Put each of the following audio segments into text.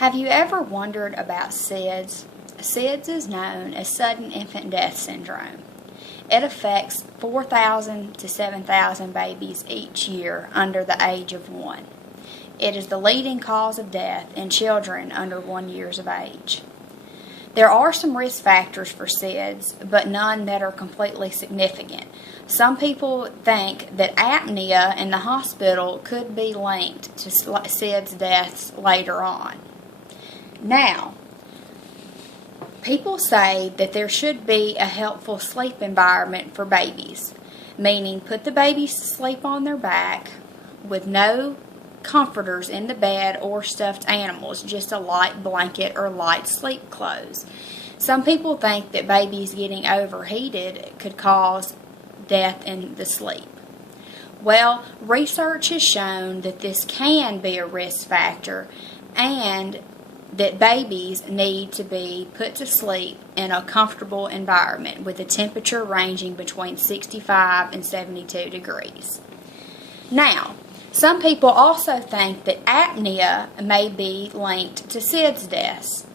Have you ever wondered about SIDS? SIDS is known as sudden infant death syndrome. It affects 4,000 to 7,000 babies each year under the age of 1. It is the leading cause of death in children under 1 year of age. There are some risk factors for SIDS, but none that are completely significant. Some people think that apnea in the hospital could be linked to SIDS deaths later on. Now, people say that there should be a helpful sleep environment for babies, meaning put the babies to sleep on their back with no comforters in the bed or stuffed animals, just a light blanket or light sleep clothes. Some people think that babies getting overheated could cause death in the sleep. Well, research has shown that this can be a risk factor and that babies need to be put to sleep in a comfortable environment with a temperature ranging between 65 and 72 degrees. Now, some people also think that apnea may be linked to SIDS deaths.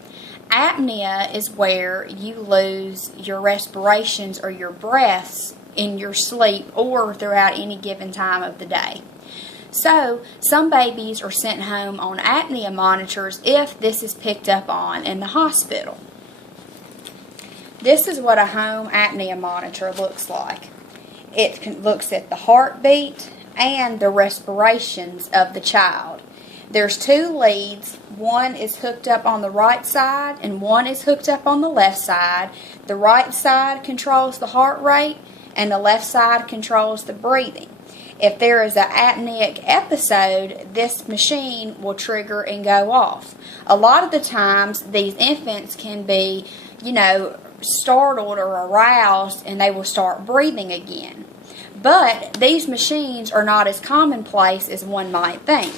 Apnea is where you lose your respirations or your breaths in your sleep or throughout any given time of the day. So, some babies are sent home on apnea monitors if this is picked up on in the hospital. This is what a home apnea monitor looks like. It looks at the heartbeat and the respirations of the child. There's 2 leads. One is hooked up on the right side and one is hooked up on the left side. The right side controls the heart rate and the left side controls the breathing. If there is an apneic episode, this machine will trigger and go off. A lot of the times, these infants can be, startled or aroused and they will start breathing again. But these machines are not as commonplace as one might think.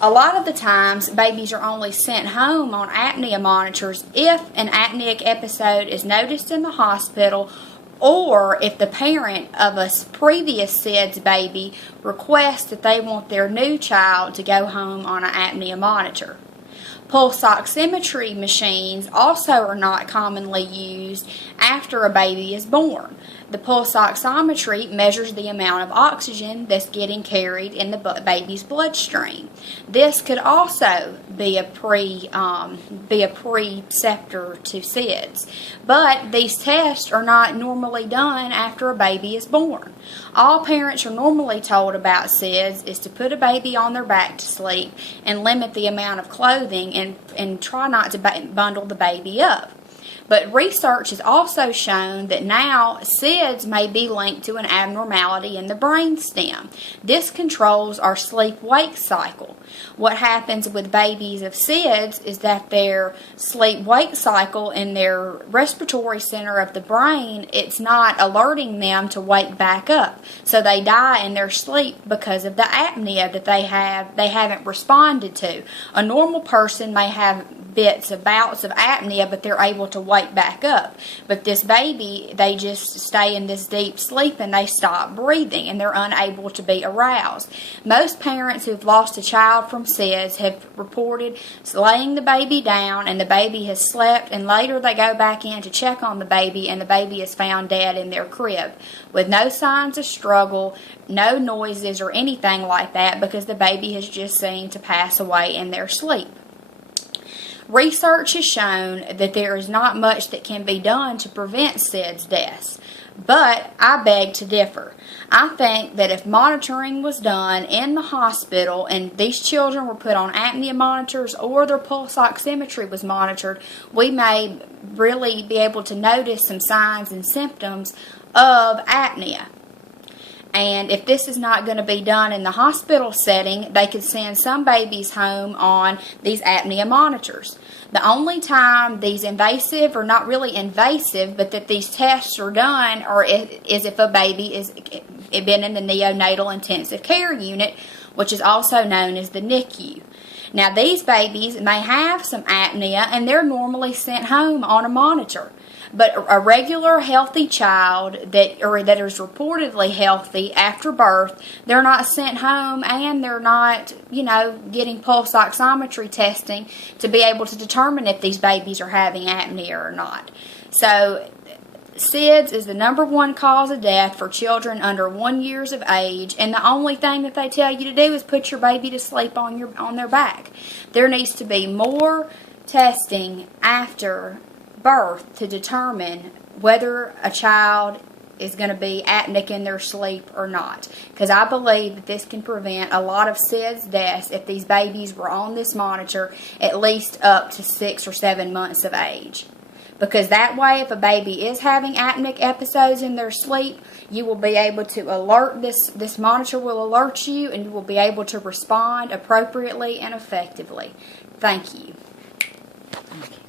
A lot of the times, babies are only sent home on apnea monitors if an apneic episode is noticed in the hospital or if the parent of a previous SIDS baby requests that they want their new child to go home on an apnea monitor. Pulse oximetry machines also are not commonly used after a baby is born. The pulse oximetry measures the amount of oxygen that's getting carried in the baby's bloodstream. This could also be a preceptor to SIDS, but these tests are not normally done after a baby is born. All parents are normally told about SIDS is to put a baby on their back to sleep and limit the amount of clothing and try not to bundle the baby up. But research has also shown that now SIDS may be linked to an abnormality in the brainstem. This controls our sleep-wake cycle. What happens with babies of SIDS is that their sleep-wake cycle in their respiratory center of the brain, it's not alerting them to wake back up. So they die in their sleep because of the apnea that they haven't responded to. A normal person may have bouts of apnea, but they're able to wake back up. But this baby, they just stay in this deep sleep and they stop breathing and they're unable to be aroused. Most parents who've lost a child from SIDS have reported laying the baby down and the baby has slept, and later they go back in to check on the baby and the baby is found dead in their crib with no signs of struggle, no noises or anything like that, because the baby has just seemed to pass away in their sleep. Research has shown that there is not much that can be done to prevent SIDS deaths, but I beg to differ. I think that if monitoring was done in the hospital and these children were put on apnea monitors or their pulse oximetry was monitored, we may really be able to notice some signs and symptoms of apnea. And if this is not going to be done in the hospital setting, they could send some babies home on these apnea monitors. The only time these invasive, or not really invasive, but that these tests are done is if a baby is been in the neonatal intensive care unit, which is also known as the NICU. Now, these babies may have some apnea and they're normally sent home on a monitor. But a regular healthy child that is reportedly healthy after birth, they're not sent home, and they're not, getting pulse oximetry testing to be able to determine if these babies are having apnea or not. So SIDS is the #1 cause of death for children under 1 year of age, and the only thing that they tell you to do is put your baby to sleep on their back. There needs to be more testing after birth to determine whether a child is going to be apneic in their sleep or not, because I believe that this can prevent a lot of SIDS deaths if these babies were on this monitor at least up to 6 or 7 months of age. Because that way, if a baby is having apneic episodes in their sleep, you will be able to alert this monitor will alert you, and you will be able to respond appropriately and effectively. Thank you. Okay.